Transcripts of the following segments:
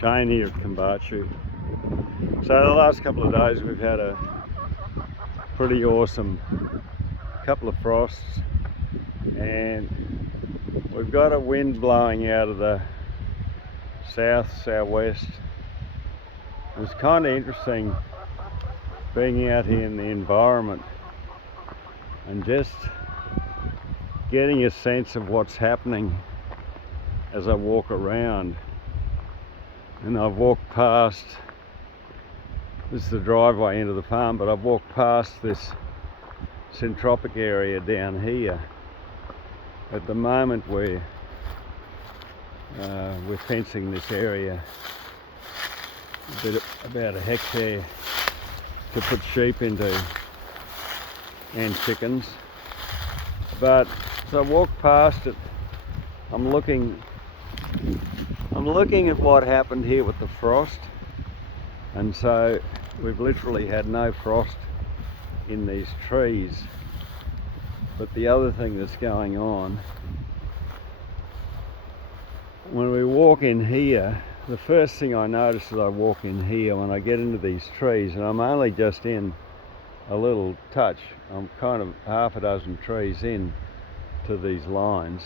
Shane here at Kimbachu. So the last couple of days we've had a pretty awesome couple of frosts, and we've got a wind blowing out of the southwest. It's kind of interesting being out here in the environment and just getting a sense of what's happening as I walk around. And I've walked past, this is the driveway into the farm, but I've walked past this Syntropic area down here. At the moment we're fencing this area about a hectare to put sheep into and chickens. But as I walk past it, I'm looking at what happened here with the frost, and so we've literally had no frost in these trees. But the other thing that's going on, when we walk in here, the first thing I notice as I walk in here when I get into these trees, and I'm only just in a little touch, I'm kind of half a dozen trees in to these lines,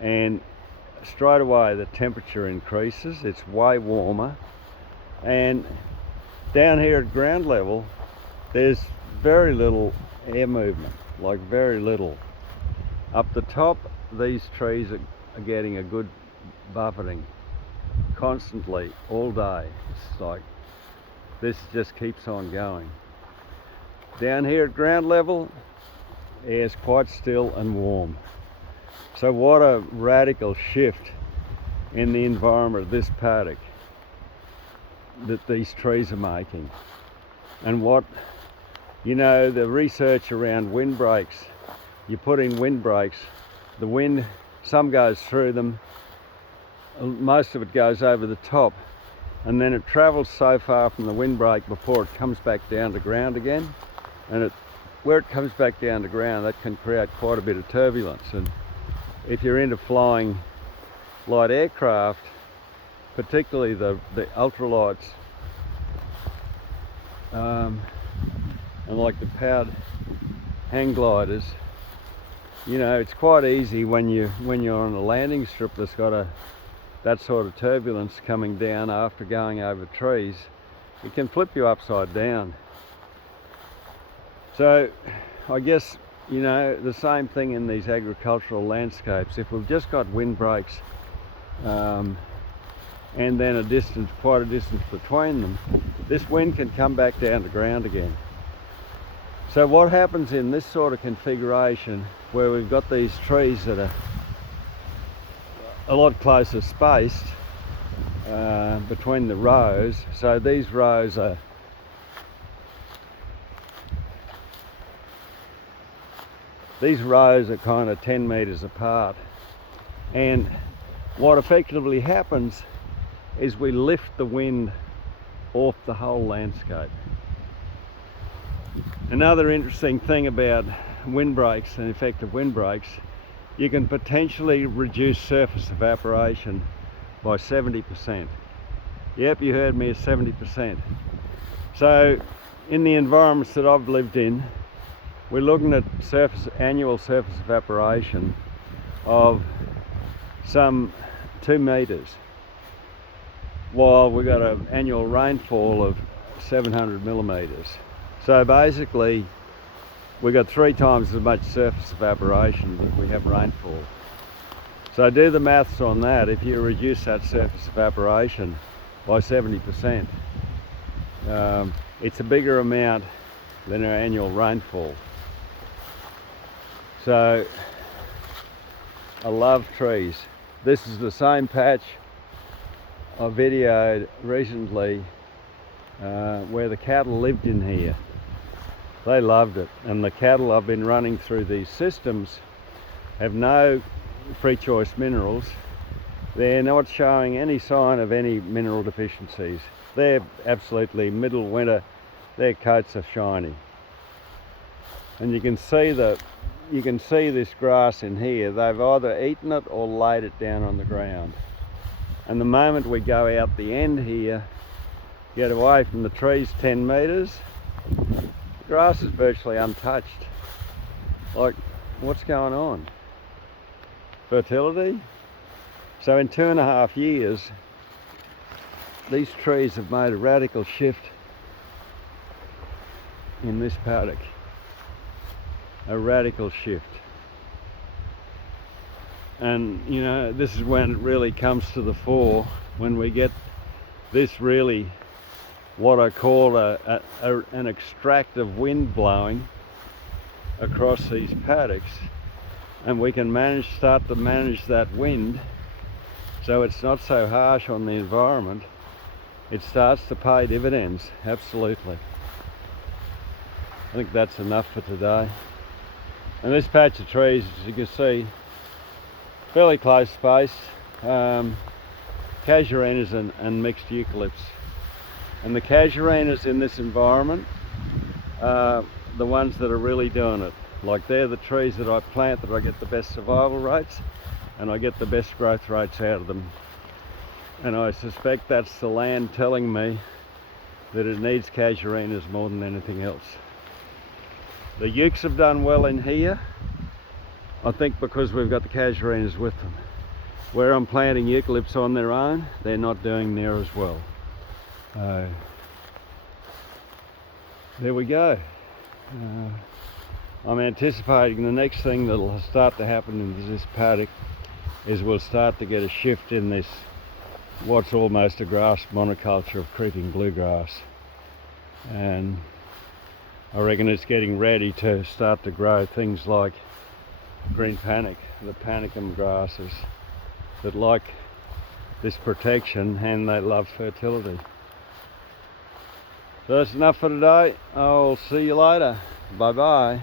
and straight away the temperature increases. It's way warmer, and down here at ground level there's very little air movement, like very little. Up the top these trees are getting a good buffeting constantly all day. It's like this just keeps on going. Down here at ground level, air's quite still and warm. So what a radical shift in the environment of this paddock that these trees are making. And what, you know, the research around windbreaks, you put in windbreaks, the wind, some goes through them, most of it goes over the top, and then it travels so far from the windbreak before it comes back down to ground again. And where it comes back down to ground, that can create quite a bit of turbulence. And if you're into flying light aircraft, particularly the ultralights, and like the powered hang gliders, you know, it's quite easy when you're on a landing strip that's got that sort of turbulence coming down after going over trees, it can flip you upside down. So I guess, you know, the same thing in these agricultural landscapes. If we've just got windbreaks and then quite a distance between them, this wind can come back down to ground again. So what happens in this sort of configuration, where we've got these trees that are a lot closer spaced between the rows, so these rows are kind of 10 meters apart, and what effectively happens is we lift the wind off the whole landscape. Another interesting thing about windbreaks and effective windbreaks, you can potentially reduce surface evaporation by 70%. Yep, you heard me, 70%. So in the environments that I've lived in, we're looking at annual surface evaporation of some 2 meters, while we've got an annual rainfall of 700 millimeters. So basically we've got 3 times as much surface evaporation that we have rainfall. So do the maths on that. If you reduce that surface evaporation by 70%, it's a bigger amount than our annual rainfall. So I love trees. This is the same patch I videoed recently where the cattle lived in here. They loved it, and the cattle I've been running through these systems have no free choice minerals. They're not showing any sign of any mineral deficiencies. They're absolutely middle winter, their coats are shiny. And you can see this grass in here. They've either eaten it or laid it down on the ground. And the moment we go out the end here, get away from the trees 10 metres, the grass is virtually untouched. Like, what's going on? Fertility? So in 2.5 years, these trees have made a radical shift in this paddock. A radical shift. And you know, this is when it really comes to the fore, when we get this really, what I call an extractive wind blowing across these paddocks, and we can start to manage that wind so it's not so harsh on the environment. It starts to pay dividends, absolutely. I think that's enough for today. And this patch of trees, as you can see, fairly close space, casuarinas and mixed eucalypts. And the casuarinas in this environment are the ones that are really doing it. Like, they're the trees that I plant that I get the best survival rates and I get the best growth rates out of them. And I suspect that's the land telling me that it needs casuarinas more than anything else. The eucs have done well in here, I think, because we've got the casuarinas with them. Where I'm planting eucalypts on their own, they're not doing near as well. There we go. I'm anticipating the next thing that'll start to happen in this paddock is we'll start to get a shift in this, what's almost a grass monoculture of creeping bluegrass. And I reckon it's getting ready to start to grow things like green panic, the panicum grasses that like this protection and they love fertility. So that's enough for today. I'll see you later. Bye bye.